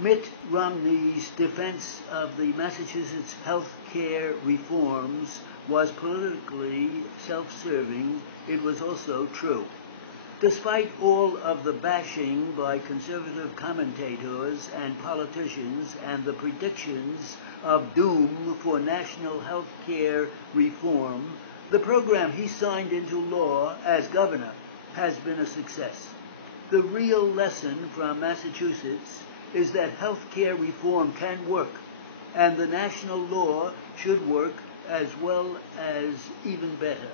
Mitt Romney's defense of the Massachusetts health care reforms was politically self-serving. It was also true. Despite all of the bashing by conservative commentators and politicians and the predictions of doom for national health care reform, the program he signed into law as governor has been a success. The real lesson from Massachusetts is that health care reform can work, and the national law should work as well as even better.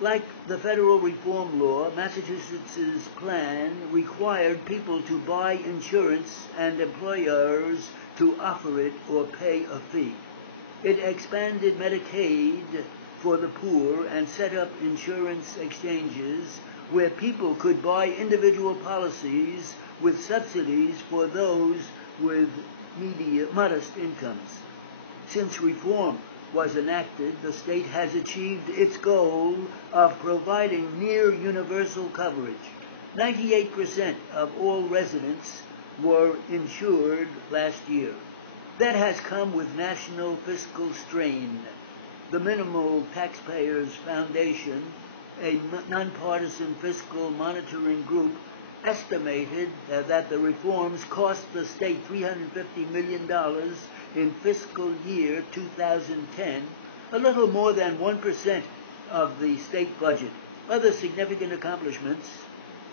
Like the federal reform law, Massachusetts' plan required people to buy insurance and employers to offer it or pay a fee. It expanded Medicaid for the poor and set up insurance exchanges where people could buy individual policies with subsidies for those with modest incomes. Since reform was enacted, the state has achieved its goal of providing near universal coverage. 98% of all residents were insured last year. That has come with national fiscal strain. The Minimal Taxpayers Foundation, a nonpartisan fiscal monitoring group, estimated that the reforms cost the state $350 million in fiscal year 2010, a little more than 1% of the state budget. Other significant accomplishments: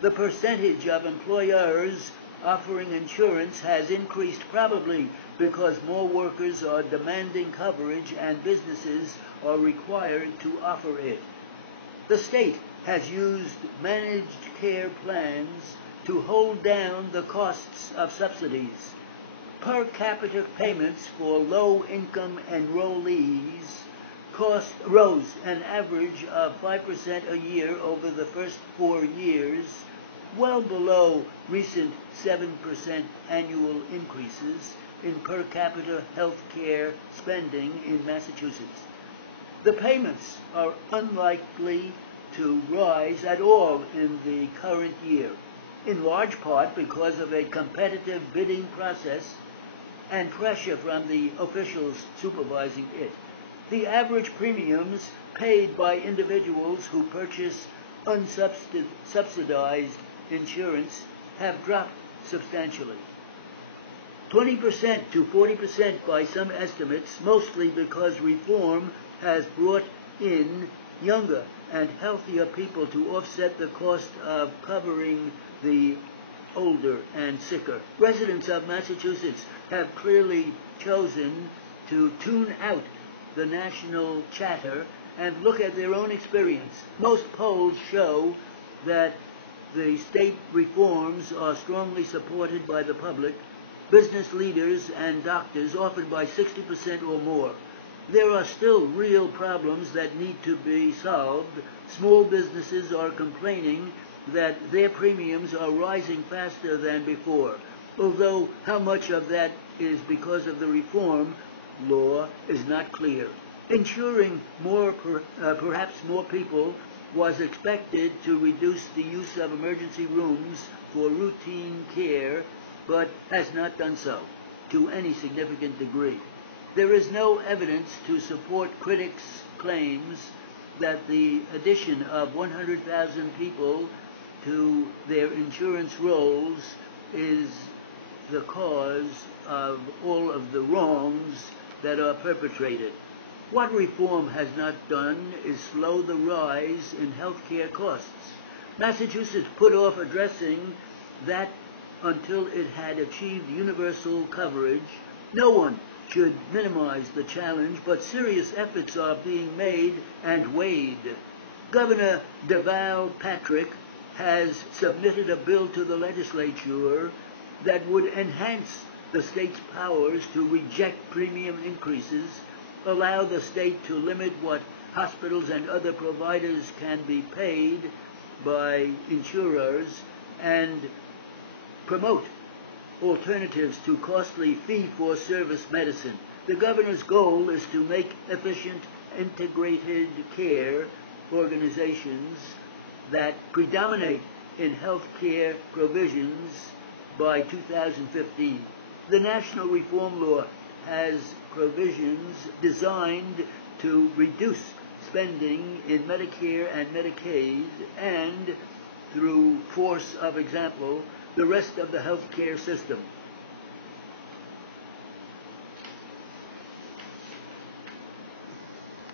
the percentage of employers offering insurance has increased, probably because more workers are demanding coverage and businesses are required to offer it. The state has used managed care plans to hold down the costs of subsidies. Per capita payments for low-income enrollees rose an average of 5% a year over the first 4 years, well below recent 7% annual increases in per capita health care spending in Massachusetts. The payments are unlikely to rise at all in the current year, in large part because of a competitive bidding process and pressure from the officials supervising it. The average premiums paid by individuals who purchase unsubsidized insurance have dropped substantially. 20% to 40% by some estimates, mostly because reform has brought in younger and healthier people to offset the cost of covering the older and sicker. Residents of Massachusetts have clearly chosen to tune out the national chatter and look at their own experience. Most polls show that the state reforms are strongly supported by the public, business leaders, and doctors, often by 60% or more. There are still real problems that need to be solved. Small businesses are complaining that their premiums are rising faster than before, although how much of that is because of the reform law is not clear. Insuring perhaps more people was expected to reduce the use of emergency rooms for routine care, but has not done so to any significant degree. There is no evidence to support critics' claims that the addition of 100,000 people to their insurance rolls is the cause of all of the wrongs that are perpetrated. What reform has not done is slow the rise in health care costs. Massachusetts put off addressing that until it had achieved universal coverage. No one should minimize the challenge, but serious efforts are being made and weighed. Governor Deval Patrick has submitted a bill to the legislature that would enhance the state's powers to reject premium increases, allow the state to limit what hospitals and other providers can be paid by insurers, and promote alternatives to costly fee-for-service medicine. The governor's goal is to make efficient, integrated care organizations that predominate in health care provisions by 2015. The National Reform Law has provisions designed to reduce spending in Medicare and Medicaid and, through force of example, the rest of the healthcare system.